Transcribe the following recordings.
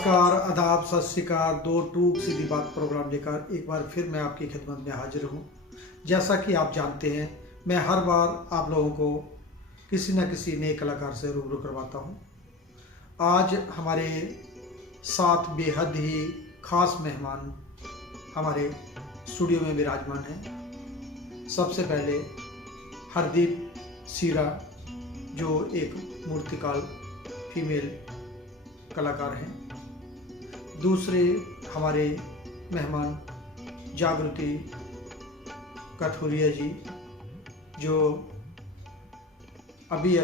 नमस्कार, आदाब, सत श्री अकाल। दो टूक सीधी बात प्रोग्राम लेकर एक बार फिर मैं आपकी खिदमत में हाजिर हूँ। जैसा कि आप जानते हैं, मैं हर बार आप लोगों को किसी न किसी नए कलाकार से रूबरू करवाता हूँ। आज हमारे साथ बेहद ही ख़ास मेहमान हमारे स्टूडियो में विराजमान हैं। सबसे पहले हरदीप सीरा, जो एक मूर्तिकार फीमेल कलाकार हैं। दूसरे हमारे मेहमान जागृति कथोरिया जी, जो अभी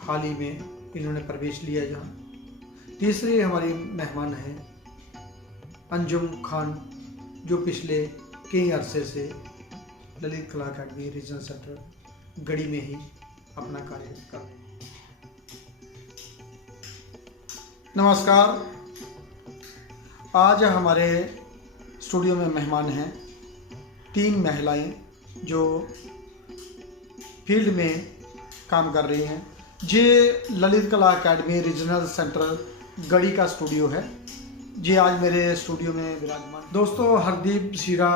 हाल ही में इन्होंने प्रवेश लिया जहाँ। तीसरे हमारे मेहमान हैं अंजुम खान, जो पिछले कई अरसे से ललित कला अकेडमी रीजनल सेंटर गढ़ी में ही अपना कार्य कर रहे हैं। नमस्कार। आज हमारे स्टूडियो में मेहमान हैं तीन महिलाएं जो फील्ड में काम कर रही हैं। ये ललित कला अकेडमी रीजनल सेंटर गढ़ी का स्टूडियो है। ये आज मेरे स्टूडियो में विराजमान। दोस्तों, हरदीप सीरा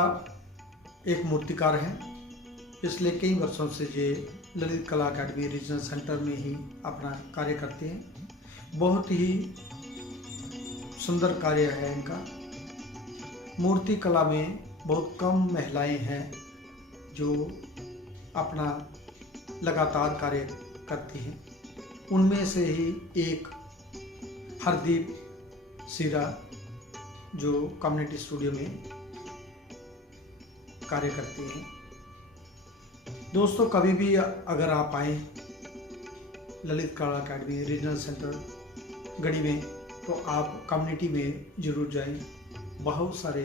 एक मूर्तिकार हैं। पिछले कई वर्षों से ये ललित कला अकेडमी रीजनल सेंटर में ही अपना कार्य करते हैं। बहुत ही सुंदर कार्य है इनका। मूर्ति कला में बहुत कम महिलाएं हैं जो अपना लगातार कार्य करती हैं। उनमें से ही एक हरदीप सीरा, जो कम्युनिटी स्टूडियो में कार्य करती हैं। दोस्तों, कभी भी अगर आप आए ललित कला अकेडमी रीजनल सेंटर गढ़ी में, तो आप कम्युनिटी में ज़रूर जाएं। बहुत सारे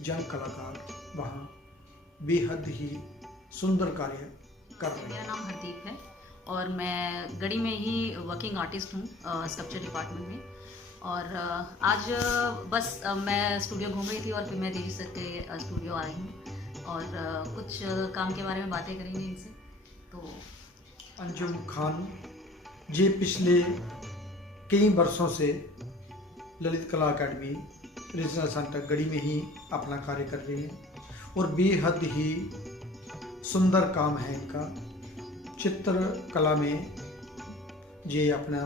जन कलाकार वहाँ बेहद ही सुंदर कार्य कर रहे हैं। मेरा नाम हरदीप है और मैं गढ़ी में ही वर्किंग आर्टिस्ट हूँ स्कल्पचर डिपार्टमेंट में। और आज बस मैं स्टूडियो घूम रही थी और फिर मैं देवी सर के स्टूडियो आई हूँ और कुछ काम के बारे में बातें करेंगे इनसे। तो अंजुम खान जी पिछले कई वर्षों से ललित कला अकेडमी रीजनल सेंटर गढ़ी में ही अपना कार्य कर रही हैं और बेहद ही सुंदर काम है इनका। चित्रकला में ये अपना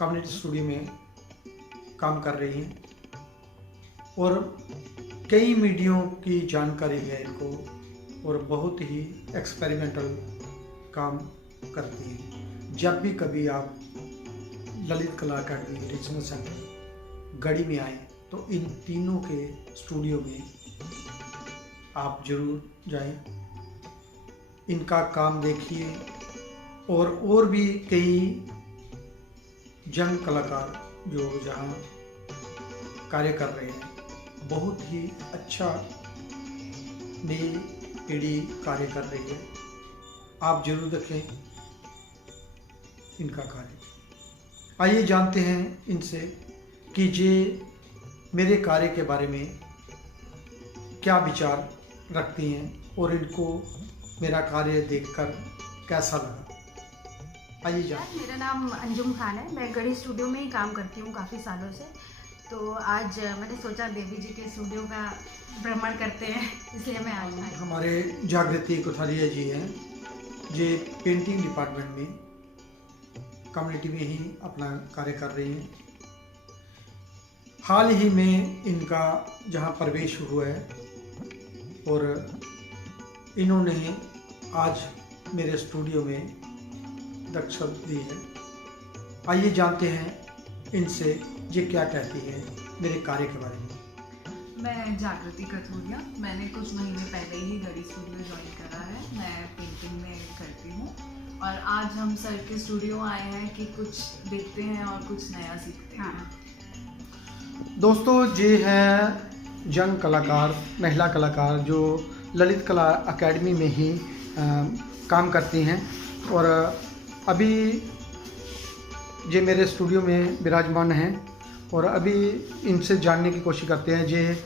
कम्युनिटी स्टूडियो में काम कर रही हैं और कई मीडियो की जानकारी है इनको और बहुत ही एक्सपेरिमेंटल काम करती हैं। जब भी कभी आप ललित कला अकेडमी रीजनल सेंटर गढ़ी में आए तो इन तीनों के स्टूडियो में आप जरूर जाएं, इनका काम देखिए। और भी कई जन कलाकार जो जहां कार्य कर रहे हैं, बहुत ही अच्छा नई पीढ़ी कार्य कर रही है। आप जरूर देखें इनका कार्य। आइए जानते हैं इनसे कि ये मेरे कार्य के बारे में क्या विचार रखती हैं और इनको मेरा कार्य देखकर कैसा लगा। आइए जानते। मेरा नाम अंजुम खान है। मैं गढ़ी स्टूडियो में ही काम करती हूँ काफ़ी सालों से। तो आज मैंने सोचा देवी जी के स्टूडियो का भ्रमण करते हैं, इसलिए मैं आज आई। हमारे जागृति कथोरिया जी हैं, ये पेंटिंग डिपार्टमेंट में कम्युनिटी में ही अपना कार्य कर रही हैं। हाल ही में इनका जहां प्रवेश हुआ है और इन्होंने आज मेरे स्टूडियो में दक्षता दी है। आइए जानते हैं इनसे ये क्या कहती है मेरे कार्य के बारे में। मैं जागृति कथोरिया, मैंने कुछ महीने पहले ही गढ़ी स्टूडियो ज्वाइन करा है। मैं पेंटिंग में करती हूँ और आज हम सर के स्टूडियो आए हैं कि कुछ देखते हैं और कुछ नया सीखते हैं। दोस्तों, ये हैं जन कलाकार, महिला कलाकार जो ललित कला अकेडमी में ही काम करती हैं और अभी ये मेरे स्टूडियो में विराजमान हैं और अभी इनसे जानने की कोशिश करते हैं ये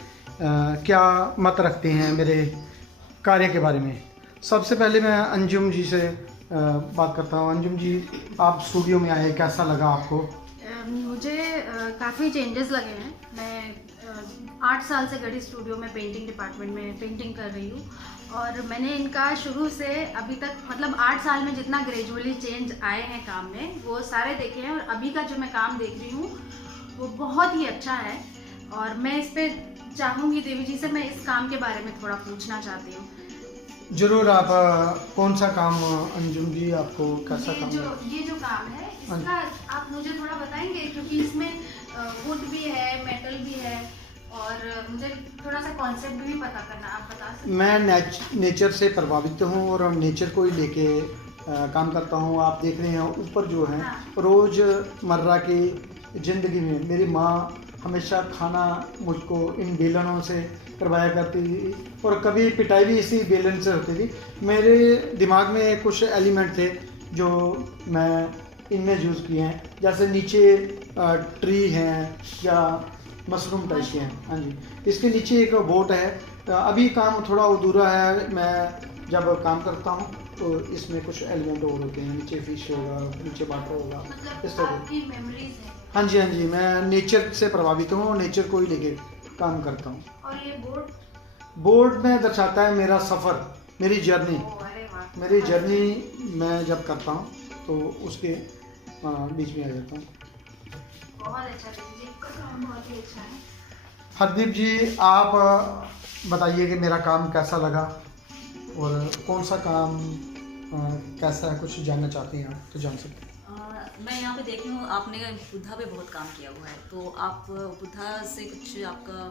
क्या मत रखते हैं मेरे कार्य के बारे में। सबसे पहले मैं अंजुम जी से बात करता हूँ। अंजुम जी, आप स्टूडियो में आए, कैसा लगा आपको? मुझे काफ़ी चेंजेस लगे हैं। मैं 8 साल से गढ़ी स्टूडियो में पेंटिंग डिपार्टमेंट में पेंटिंग कर रही हूँ और मैंने इनका शुरू से अभी तक मतलब 8 साल में जितना ग्रेजुअली चेंज आए हैं काम में वो सारे देखे हैं, और अभी का जो मैं काम देख रही हूँ वो बहुत ही अच्छा है। और मैं इस पे चाहूँगी देवी जी से, मैं इस काम के बारे में थोड़ा पूछना चाहती हूँ। जरूर। आप कौन सा काम अंजुम जी, आपको कैसा काम है? ये जो काम है इसका आप मुझे थोड़ा बताएंगे, क्योंकि इसमें वुड भी है, मेटल भी है, और मुझे थोड़ा सा कॉन्सेप्ट भी पता करना, आप बता सकते हैं? मैं नेचर से प्रभावित हूँ और नेचर को ही लेके काम करता हूँ। आप देख रहे हैं ऊपर जो है, रोज़मर्रा की ज़िंदगी में मेरी माँ हमेशा खाना मुझको इन बेलनों से करवाया करती थी और कभी पिटाई भी इसी बेलन से होती थी। मेरे दिमाग में कुछ एलिमेंट थे जो मैं इनमें यूज़ किए हैं, जैसे नीचे ट्री हैं या मशरूम टाइप के हैं। हाँ जी, इसके नीचे एक बोट है। अभी काम थोड़ा अधूरा है, मैं जब काम करता हूँ तो इसमें कुछ एलिमेंट और होते हैं। नीचे फिश होगा, नीचे वाटर होगा, मतलब इस तरह। आपकी मेमोरीज है? हाँ जी, हाँ जी, मैं नेचर से प्रभावित हूँ और नेचर को ही लेके काम करता हूँ। और ये बोर्ड में दर्शाता है मेरा सफ़र, मेरी जर्नी। अरे वाह, मेरी जर्नी मैं जब करता हूँ तो उसके बीच में आ जाता हूँ। बहुत अच्छा देवी जी, आपका काम बहुत ही अच्छा है। हरदीप जी, आप बताइए कि मेरा काम कैसा लगा और कौन सा काम कैसा है, कुछ जानना चाहते हैं आप तो जान सकते हैं। मैं यहाँ पे देख रही हूँ आपने बुद्धा पे बहुत काम किया हुआ है, तो आप बुद्धा से कुछ आपका,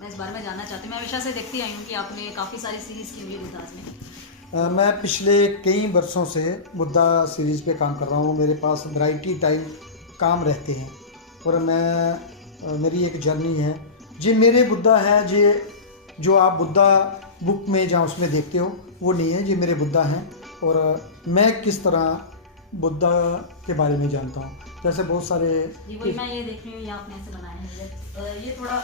मैं इस बारे में जानना चाहती हूँ। मैं हमेशा से देखती आई हूँ कि आपने काफ़ी सारी सीरीज़ की हुई है बुद्धाज में। मैं पिछले कई वर्षों से बुद्धा सीरीज़ पे काम कर रहा हूँ। मेरे पास वैरायटी टाइप काम रहते हैं और मेरी एक जर्नी है। जी मेरे बुद्धा है, जी जो आप बुद्धा बुक में जहाँ उसमें देखते हो वो नहीं है, जी मेरे बुद्धा हैं। और मैं किस तरह बुद्धा के बारे में जानता हूँ, जैसे बहुत सारे वही मैं ये देख रही हूँ, ये आपने ऐसे बनाए हैं, ये थोड़ा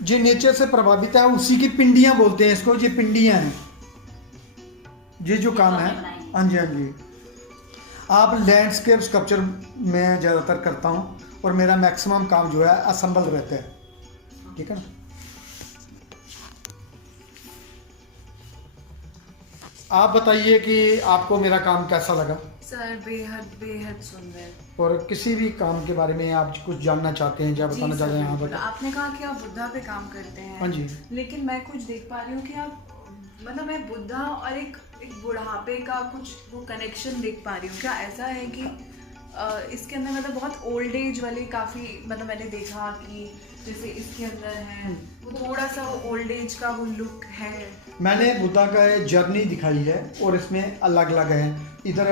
जी नेचर से प्रभावित है। उसी की पिंडियाँ बोलते हैं इसको, ये पिंडियाँ हैं ये जो काम है। हाँ जी, हाँ जी। आप लैंडस्केप स्कल्पचर में ज़्यादातर करता हूँ और मेरा मैक्सिमम काम जो है असम्बल रहता है, ठीक है ना। आप बताइए कि आपको मेरा काम कैसा लगा? सर बेहद सुंदर। और किसी भी काम के बारे में आप कुछ जानना चाहते हैं या बताना चाहते हैं? बिल्कुल। आपने कहा कि आप बुद्धा पे काम करते हैं। हाँ जी। लेकिन मैं कुछ देख पा रही हूँ कि आप, मतलब मैं बुद्धा और एक बुढ़ापे का कुछ वो कनेक्शन देख पा रही हूँ। क्या ऐसा है कि इसके अंदर मतलब बहुत ओल्ड एज वाले काफ़ी, मतलब मैंने देखा कि जैसे इसके अंदर है वो थोड़ा सा वो ओल्ड एज का वो लुक है। मैंने बुद्धा का जर्नी दिखाई है और इसमें अलग अलग है। इधर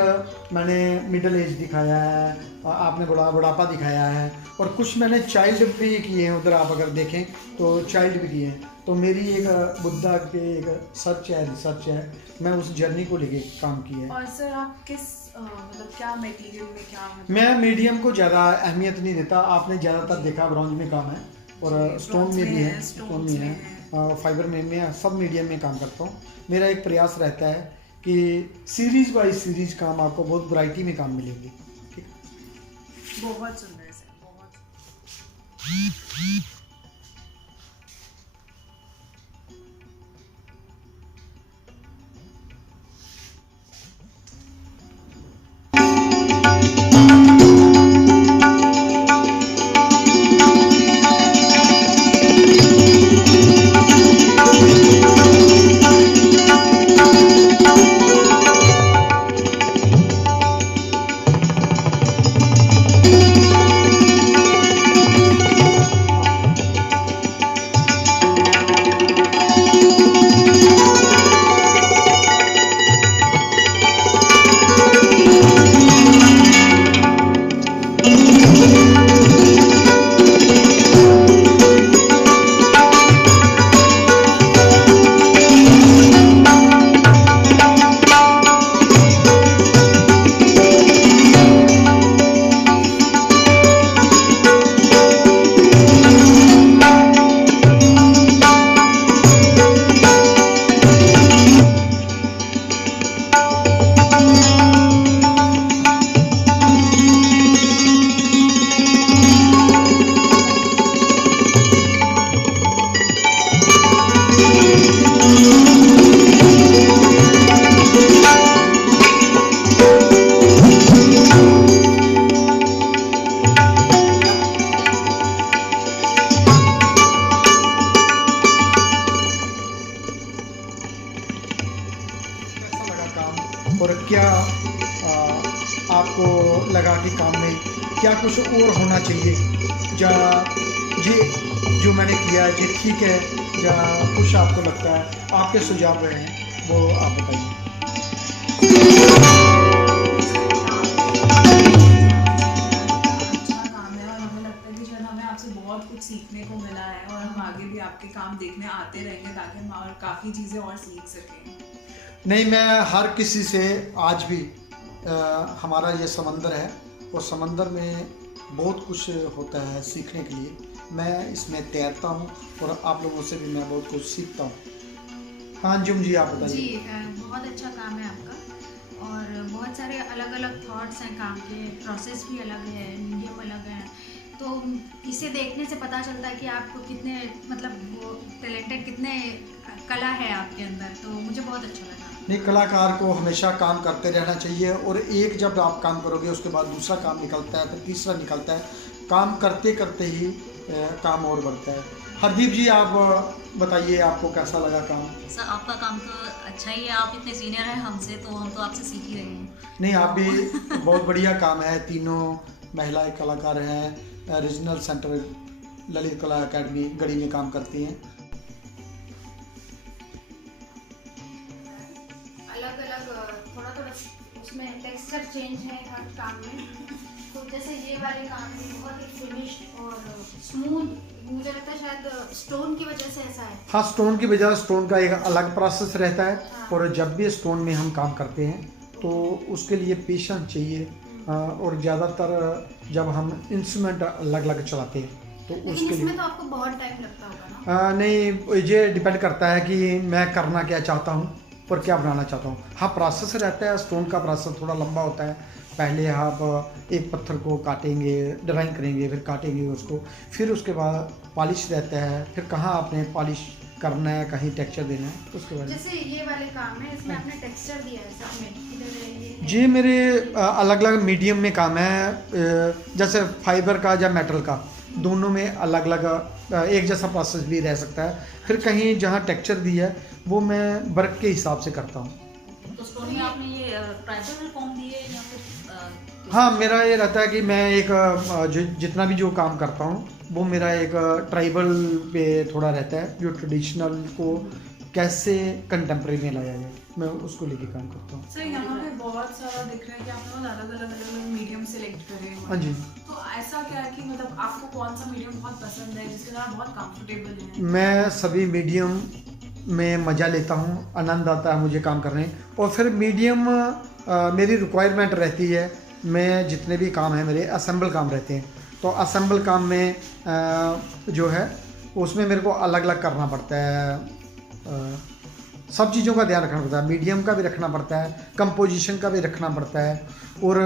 मैंने मिडिल एज दिखाया है, आपने बुढ़ापा दिखाया है, और कुछ मैंने चाइल्ड भी किए हैं। उधर आप अगर देखें तो चाइल्ड भी किए हैं। तो मेरी एक बुद्धा के एक रिसर्च है, मैं उस जर्नी को लेके काम किया है। और सर आप किस मतलब क्या मटेरियल में क्या मतलब? मैं मीडियम को ज़्यादा अहमियत नहीं देता। आपने ज़्यादातर देखा ब्रॉन्ज में काम है और स्टोन में भी है, स्टोन में है, फाइबर में सब मीडियम में काम करता हूँ। मेरा एक प्रयास रहता है कि सीरीज़ बाई सीरीज़ काम आपको बहुत वैरायटी में काम मिलेगी। ठीक, बहुत सुंदर सर, बहुत। और क्या आपको लगा कि काम में क्या कुछ और होना चाहिए, या ये जो मैंने किया है ये ठीक है, या कुछ आपको लगता है आपके सुझाव रहे हैं वो आप बताइए। अच्छा काम है और हमें लगता है कि शायद हमें आपसे बहुत कुछ सीखने को मिला है और हम आगे भी आपके काम देखने आते रहेंगे ताकि हम और काफ़ी चीज़ें और सीख सकें। नहीं, मैं हर किसी से आज भी हमारा ये समंदर है और समंदर में बहुत कुछ होता है सीखने के लिए। मैं इसमें तैरता हूँ और आप लोगों से भी मैं बहुत कुछ सीखता हूँ। हाँ अंजुम जी, आप बताइए। जी बहुत अच्छा काम है आपका, और बहुत सारे अलग अलग थॉट्स हैं काम के, प्रोसेस भी अलग है, मीडियम अलग है, तो इसे देखने से पता चलता है कि आपको कितने मतलब वो टैलेंटेड, कितने कला है आपके अंदर, तो मुझे बहुत अच्छा लगा। नहीं, कलाकार को हमेशा काम करते रहना चाहिए और एक जब आप काम करोगे उसके बाद दूसरा काम निकलता है, फिर तीसरा निकलता है, काम करते करते ही काम और बढ़ता है। हरदीप जी, आप बताइए आपको कैसा लगा काम? सर आपका काम तो अच्छा ही है, आप इतने सीनियर हैं हमसे, तो हम तो आपसे सीख ही रहे हैं। नहीं, आप भी बहुत बढ़िया काम है। तीनों महिलाएं कलाकार हैं, रीजनल सेंटर ललित कला अकेडमी गढ़ी में काम करती हैं। अलग अलग थोड़ा थोड़ा उसमें टेक्सचर चेंज है हर काम में, तो जैसे ये वाले काम में बहुत ही फिनिश्ड और स्मूथ, मुझे लगता है शायद स्टोन की वजह से ऐसा है। हाँ, स्टोन की वजह, स्टोन का एक अलग प्रोसेस रहता है। हाँ। और जब भी स्टोन में हम काम करते हैं तो उसके लिए पेशेंस चाहिए, और ज़्यादातर जब हम इंस्ट्रूमेंट अलग अलग चलाते हैं तो लेकिन उसके इसमें लिए तो आपको बहुत टाइम लगता होगा ना? नहीं, ये डिपेंड करता है कि मैं करना क्या चाहता हूँ और क्या बनाना चाहता हूँ। हाँ, प्रोसेस रहता है, स्टोन का प्रोसेस थोड़ा लंबा होता है। पहले आप एक पत्थर को काटेंगे, ड्राइंग करेंगे, फिर काटेंगे उसको, फिर उसके बाद पॉलिश रहता है, फिर कहाँ आपने पॉलिश करना है, कहीं टेक्सचर देना है, उसके बाद। जैसे ये वाले काम है, इसमें आपने टेक्सचर दिया है सब में, इधर ये जी, मेरे अलग अलग मीडियम में काम है, जैसे फाइबर का या मेटल का, दोनों में अलग अलग एक जैसा प्रोसेस भी रह सकता है। फिर कहीं जहाँ टेक्सचर दिया है वो मैं वर्क के हिसाब से करता हूँ। तो स्टोन में आपने ये ट्राइबल फॉर्म दिए या फिर हाँ, मेरा ये रहता है कि मैं एक जितना भी जो काम करता हूँ वो मेरा एक ट्राइबल पे थोड़ा रहता है, जो ट्रेडिशनल को कैसे कंटेम्प्रेरी में लाया जाए, मैं उसको लेके काम करता हूँ। सर यहाँ पे बहुत सारा दिख रहा है कि आपने बहुत अलग अलग मीडियम सेलेक्ट करे हैं। हाँ जी। तो ऐसा क्या है कि मतलब आपको कौन सा मीडियम बहुत पसंद है जिसके साथ आप बहुत कंफर्टेबल हैं? मैं सभी मीडियम में मज़ा लेता हूँ, आनंद आता है मुझे काम करने, और फिर मीडियम मेरी रिक्वायरमेंट रहती है। मैं जितने भी काम हैं मेरे असेंबल काम रहते हैं, तो असेंबल काम में जो है उसमें मेरे को अलग अलग करना पड़ता है, सब चीज़ों का ध्यान रखना पड़ता है, मीडियम का भी रखना पड़ता है, कंपोजिशन का भी रखना पड़ता है, और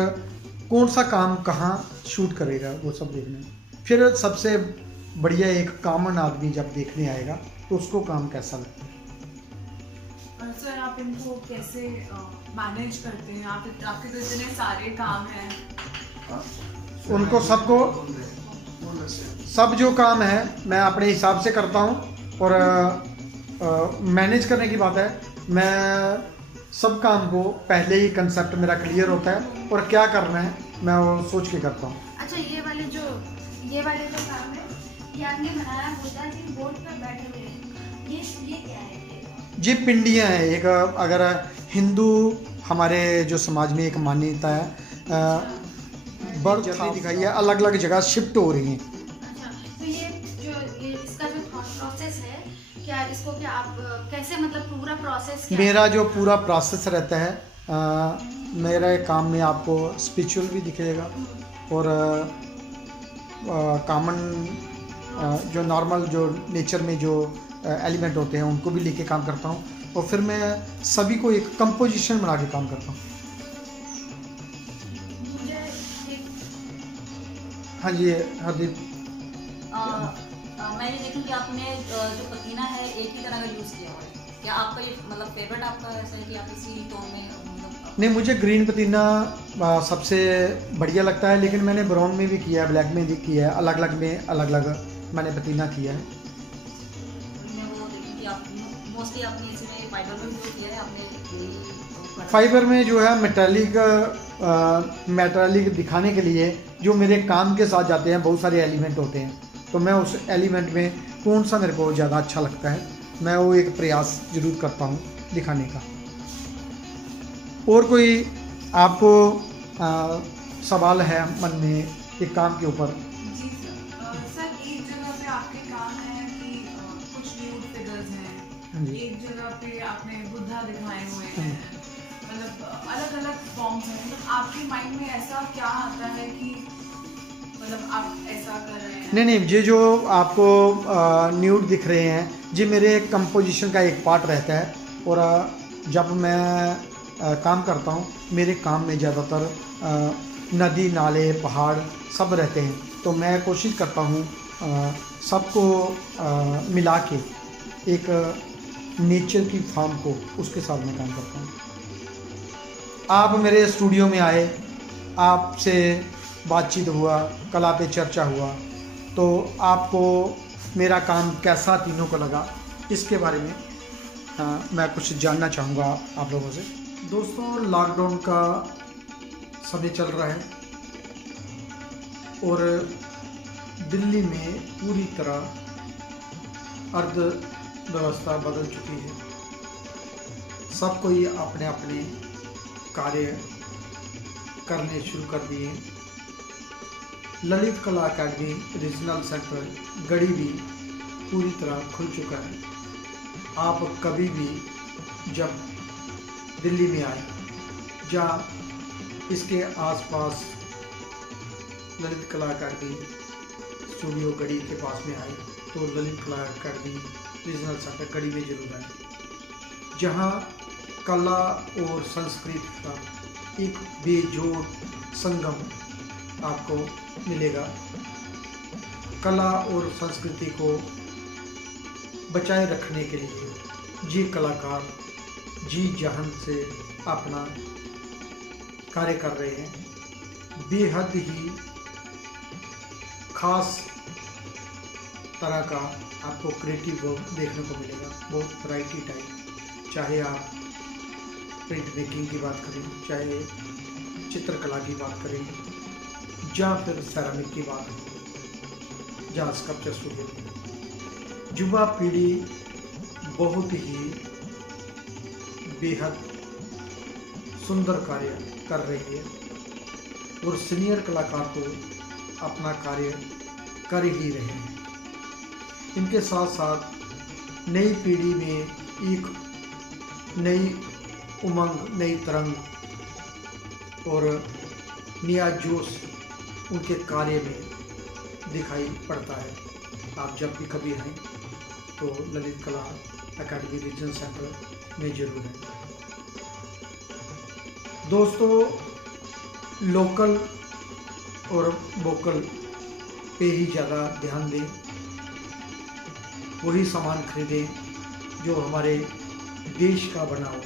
कौन सा काम कहाँ शूट करेगा वो सब देखना। फिर सबसे बढ़िया एक कॉमन आदमी जब देखने आएगा तो उसको काम कैसा लगता है। और सर आप इनको कैसे मैनेज करते हैं? आपके तो इतने सारे काम हैं। उनको सबको सब जो काम है मैं अपने हिसाब से करता हूँ, और मैनेज करने की बात है, मैं सब काम को पहले ही कंसेप्ट मेरा क्लियर होता है और क्या करना है मैं वो सोच के करता हूँ। अच्छा, ये वाले जो काम है, ये आपने बनाया होता है कि बोर्ड पर बैठे हुए हैं, ये क्या है? ये पिंडियाँ हैं। एक अगर हिंदू हमारे जो समाज में एक मान्यता है, बर्थ दिखाई है, अलग अलग जगह शिफ्ट हो रही हैं। अच्छा, तो ये इसका जो प्रोसेस है, क्या इसको क्या आप कैसे, मतलब पूरा प्रोसेस क्या मेरा है? जो पूरा प्रोसेस रहता है, मेरे काम में आपको स्पिरिचुअल भी दिखेगा और कॉमन जो नॉर्मल जो नेचर में जो एलिमेंट होते हैं उनको भी लेके काम करता हूँ, और फिर मैं सभी को एक कंपोजिशन बना के काम करता हूँ। मुझे हाँ जी हरदीप। मैंने देखा कि आपने जो पतीना है एक ही तरह का यूज़ किया हुआ है, क्या आपका ये मतलब फेवरेट आपका ऐसा है कि आप इसी टोन में मतलब? नहीं, मुझे ग्रीन पतीना सबसे बढ़िया लगता है, लेकिन मैंने ब्राउन में भी किया है, ब्लैक में भी किया है, अलग अलग में अलग अलग मैंने पतीना किया है। मैं वो देखी कि आप मोस्टली आपने इसमें फाइबर में यूज़ किया है, आपने फाइबर में जो है मेटालिक दिखाने के लिए जो मेरे काम के साथ जाते हैं बहुत सारे एलिमेंट होते हैं, तो मैं उस एलिमेंट में कौन सा मेरे को ज़्यादा अच्छा लगता है मैं वो एक प्रयास जरूर करता हूँ दिखाने का। और कोई आपको सवाल है मन में एक काम के ऊपर? जी सर, एक जगह पे आपके काम है कि कुछ न्यूड फिगर्स हाँ हैं, जी। एक जगह पे आपने बुद्धा दिखाए हुए हैं, मतलब अलग अलग फॉर्म्स हैं। मतलब आपके माइंड में ऐसा क्या आता है कि मतलब आप ऐसा कर रहे हैं? नहीं, ये जो आपको न्यूड दिख रहे हैं ये मेरे कंपोजिशन का एक पार्ट रहता है। और जब मैं काम करता हूँ मेरे काम में ज़्यादातर नदी नाले पहाड़ सब रहते हैं, तो मैं कोशिश करता हूँ सबको मिला के एक नेचर की फॉर्म को उसके साथ मैं काम करता हूँ। आप मेरे स्टूडियो में आए, आपसे बातचीत हुआ, कला पे चर्चा हुआ, तो आपको मेरा काम कैसा तीनों को लगा इसके बारे में मैं कुछ जानना चाहूँगा आप लोगों से। दोस्तों, लॉकडाउन का समय चल रहा है और दिल्ली में पूरी तरह अर्थव्यवस्था बदल चुकी है। सब कोई अपने अपने कार्य करने शुरू कर दिए। ललित कला अकादमी रीजनल सेंटर गढ़ी भी पूरी तरह खुल चुका है। आप कभी भी जब दिल्ली में आए या इसके आसपास ललित कला अकादमी स्टूडियो गढ़ी के पास में आए तो ललित कला अकादमी रीजनल सेंटर गढ़ी में जरूर आए, जहां कला और संस्कृति का एक बेजोड़ संगम आपको मिलेगा। कला और संस्कृति को बचाए रखने के लिए ये कलाकार जी जान से अपना कार्य कर रहे हैं। बेहद ही खास तरह का आपको क्रिएटिव वर्क देखने को मिलेगा, बहुत वैरायटी टाइप। चाहे आप प्रिंट मेकिंग की बात करें, चाहे चित्रकला की बात करें, या फिर सेरामिक की बात करें, या स्कल्पचर स्टूडियो की। युवा पीढ़ी बहुत ही बेहद सुंदर कार्य कर रही है और सीनियर कलाकार तो अपना कार्य कर ही रहे हैं। इनके साथ साथ नई पीढ़ी में एक नई उमंग, नई तरंग और नया जोश उनके कार्य में दिखाई पड़ता है। आप जब भी कभी आएँ तो ललित कला अकादमी रीजनल सेंटर में जरूर हैं। दोस्तों, लोकल और वोकल पे ही ज़्यादा ध्यान दें, वही सामान खरीदें जो हमारे देश का बना हो।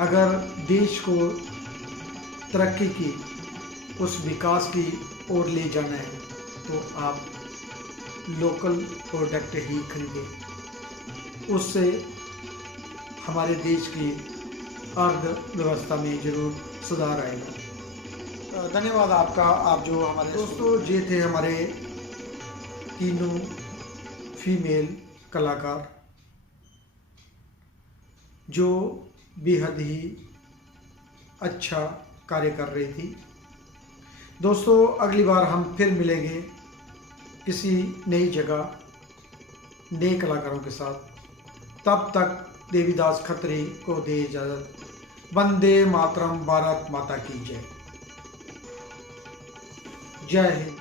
अगर देश को तरक्की की, उस विकास की ओर ले जाना है तो आप लोकल प्रोडक्ट ही खरीदें। उससे हमारे देश की अर्थव्यवस्था में जरूर सुधार आएगा। धन्यवाद आपका। आप जो हमारे दोस्तों, ये थे हमारे तीनों फीमेल कलाकार जो बेहद ही अच्छा कार्य कर रही थी। दोस्तों, अगली बार हम फिर मिलेंगे किसी नई जगह नए कलाकारों के साथ। तब तक देवीदास खत्री को दे इजाज़त। वंदे मातरम। भारत माता की जय। जय हिंद।